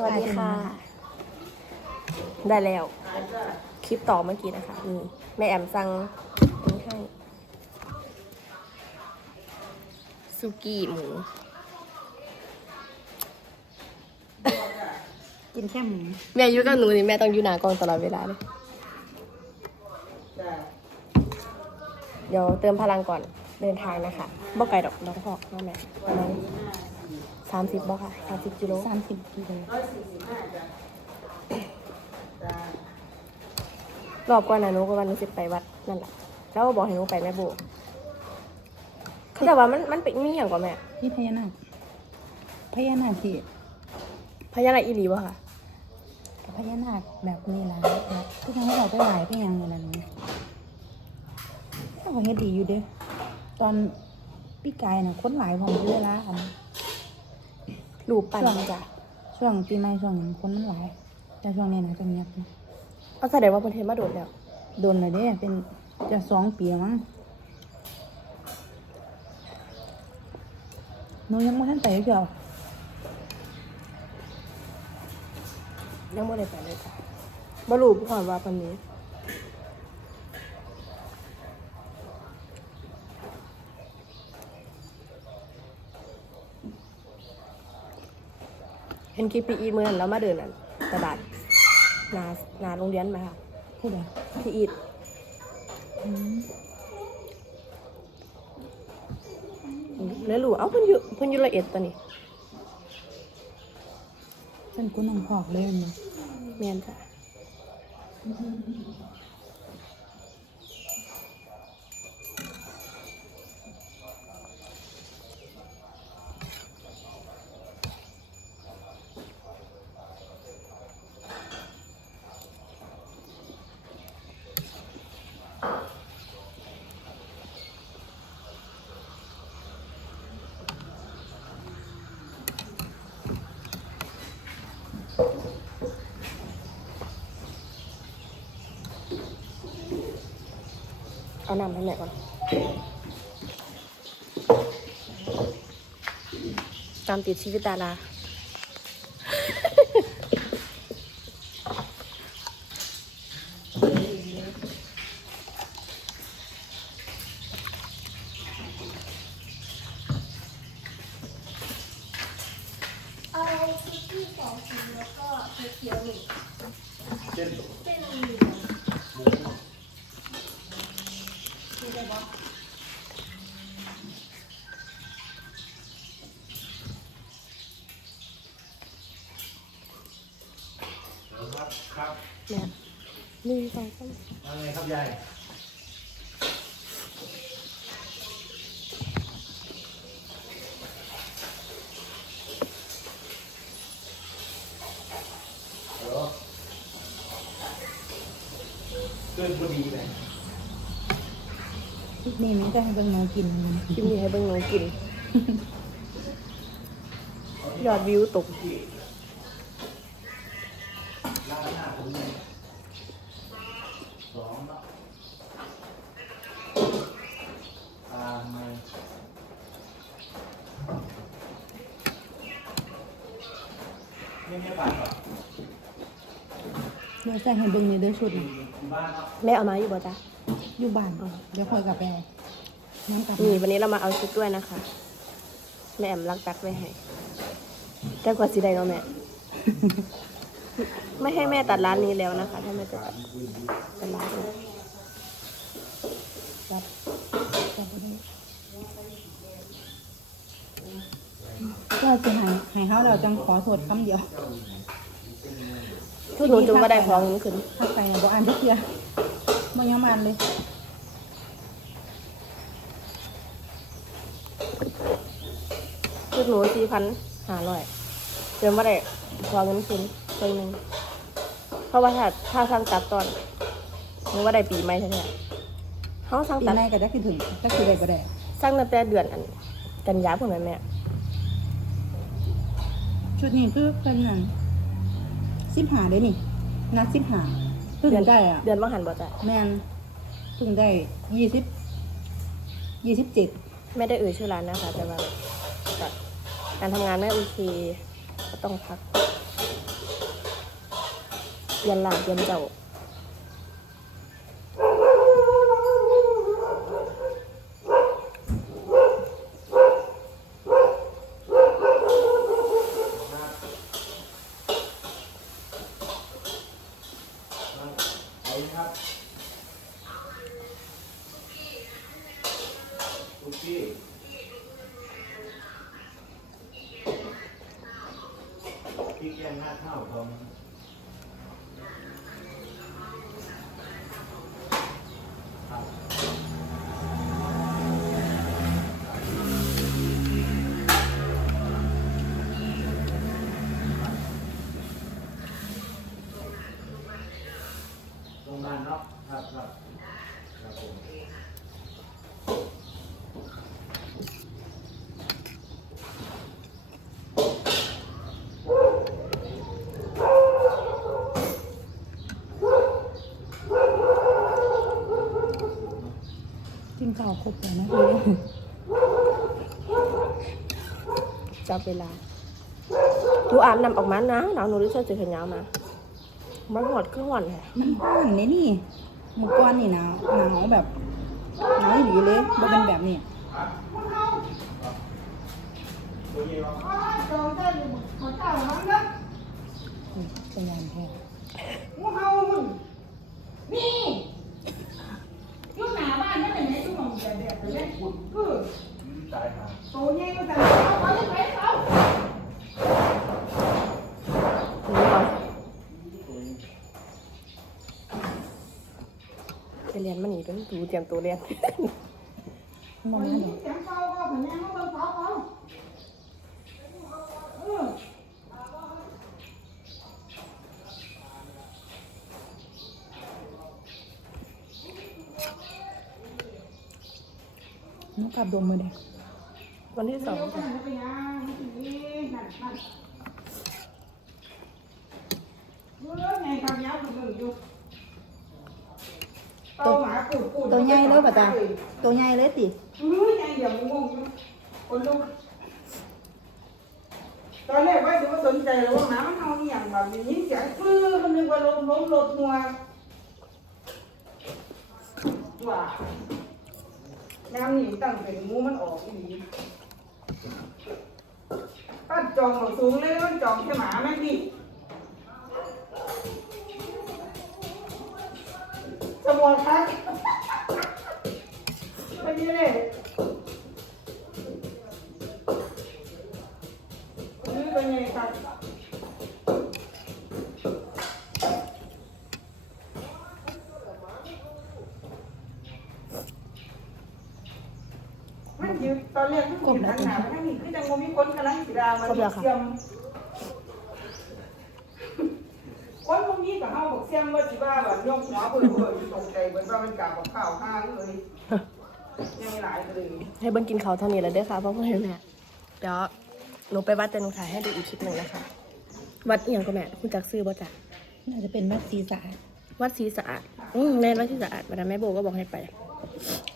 สวัสดีค่ะ ได้แล้ว คลิปต่อเมื่อกี้นะคะนี่แม่แอมสั่งอันนี้ให้สุกี้หมู กินแค่หมูแม่อยู่กับหนูนี่แม่ต้องอยู่หน้ากล้องตลอดเวลาเลยเดี๋ยวเติมพลังก่อนเดินทางนะคะบ่ไกลดอกน้องพ่อน้องแม่ประมาณ สามสิบบ่ค่ะสามสิบกิโลสามสิบกิโลรอบก่อนนะหนูก็วันหนูสิไปวัดนั่นแหละแล้วก็บอกให้หนูไปแม่โบแต่ว่ามันมันเป็นมีอย่างกว่าแม่ที่พญานาคพญานาคที่พญานาคอีหลีวะค่ะกับพญานาคแบบนี้ละแบบทุกครั้งที่เราไปไหว้ไปหยังเนี่ยนะนี่ถ้าของเฮ็ดดีอยู่เด้อตอนพี่กายน่ะคนหลายผมอยู่เวลาอัน รูปปั้นช่วงจ้ะช่วงปีใหม่ช่วงนั้นคนมันหลาย แต่ช่วงนี้นะจะเงียบอยู่เอาแสดงว่าประเทศมาโดดแล้ว โดนเลยเด้เป็นจะสองปีแล้วมั้งหนูยังไม่ทันไปเลยเดียวยังไม่ได้ไปเลยจ้ะบรูก่อนว่าปันนี้ เห็นคลิปปีอีเมื่อนั้นแล้วมาเดินนั่นตลาดนานาโรงเรียนไหมค่ะพูดเลยพี่อีดอืมแล้วรู้เอ้าเพิ่นอยู่เพิ่นอยู่ละเอียดตอนนี้เป็นกูน้องพอกเลยอันนี้แม่นจ้ะ น้ำให้แม่ก่อน ตามติดชีวิตดาราเอาคุกกี้สองชิ้นแล้วก็เค้กเขียวหนึ่งเส้นเส้นหมี่มีอะไรบ้าง ครับครับแม่หนึ่งสองสามว่าไงครับยายฮัลโหลเกินพอดีเลยคลิปนี้มันก็ให้เป็นหมูกินมันคลิปนี้ให้เบิ่งหนูกิน ยอดวิวตกร้านหน้าผ มเนี่ยสองเนาะอ่าไม่ไม่ไม่บาทหรอกเดี๋ยวใส่ให้เบิ่งในเด้อชุดน่ะอยู่บ้านเนาะแม่เอามาอยู่บ่จ๊ะอยู่บ้านเดี๋ยวคอยกลับไปเอาน้ำกลับนี่มาวันนี้เรามาเอาชุดด้วยนะคะ แม่แอมรักตักไว้ให้แต่กว่าสิได้เนาะแม่ ไม่ให้แม่ตัดร้านนี้แล้วนะคะ ถ้าแม่จะตัดตัดร้านนี้จับจับไปได้ก็จะให้ให้เฮาเราจังขอโทษคำเดียวทุกหนูจึงว่าได้ของนี้ขึ้นถ้าไปบ่อ่านทุกเทียบ่ยังมาอ่านเลยชุดหนูสี่พันห้าร้อยเดินว่าได้ขอเงินคืน เพิ่งหนึ่งเพราะว่าถ้าถ้าสั่งตัดตอนหนูว่าได้ปีใหม่ใช่ไหมเขาสั่งปีตัดในก็จะคิดถึงจะคือได้บ่ได้สั่งตั้งแต่เดือนอันกันยาเพิ่นแม่แม่ชุดนี้คือเป็นนั่น15เด้นี่นัด15ถึงได้อะ เดือนว่าหันบ่จ้ะแมนถึงได้ยี่สิบยี่สิบเจ็ดไม่ได้เอ่ยชื่อร้านนะคะแต่ว่าแบบการทำงานไม่โอเคก็ต้องพักปลี่ ยนหลานเปลี่ยนเจ้าไปครับคุกกี้พี่แกงหน้าข้าวทองโรงพยาบาลเนาะครับครับครับผม กินข้าวคร บแล้วนะพี่จับเวลาหนูอาบน้ำออกมานะหนาวหนูได้เสื้อสีขาวมามันหอดเครื่องหวานแหละมันร้อนเนี่ยนี่เมื่อก่อนนี่หนาวหนาวแบบหนาวอีหลีเลยบ่เป็นแบบนี้ตัวนี้เนาะ อืมเป็นยานแท้ตายหาหนูเอาไปเรียนมาหนีด้วยดูเตรียมตัวเรียนมองหน้าเดี๋ยน้องกลับดมมือเด็ก วันที่สองจ้ะตัวตัวใหญ่เลยป่ะตาตัวใหญ่เลยติตอนแรกว่าจะว่าสนใจแล้วว่าหมามันเฮานี่อย่างแบบนี้ยินเสียงฟื้อมันนึกว่าลมล้มรถมัวว่ายามนี่ตั้งเป็นงูมันออกอีหลี ป้าจองหมดสูงเลยมันจองแค่หมาแม่งดิสมองครับวันนี้เลย มันอยู่ตอนแรกมันอยู่ทางหนามันนี่คือจังโมมีคนกำลังสีดามันเสียมคนพวกนี้กับเฮาบอกเสียมว่าสิว่าแบบยกหัวเพิ่นเพิ่นตกใจเหมือนว่ามันกลับกับข้าวห้างเลยยังหลายเลยให้เบิ้งกินเขาวเท่านี้แล้วเด้อค่ะเพราะว่าแม่เดี๋ยวหนูไปวัดแต่หนูถ่ายให้ดูอีกคลิปหนึ่งนะคะ วัดอหย่างก็แม่คุณจักซื้อบ่จ้ะน่าจะเป็นแม่สีสายวัดศรีสะอาดอืมแม่นวัดศรีสะอาดวันนั้นแม่โบก็บอกให้ไปอ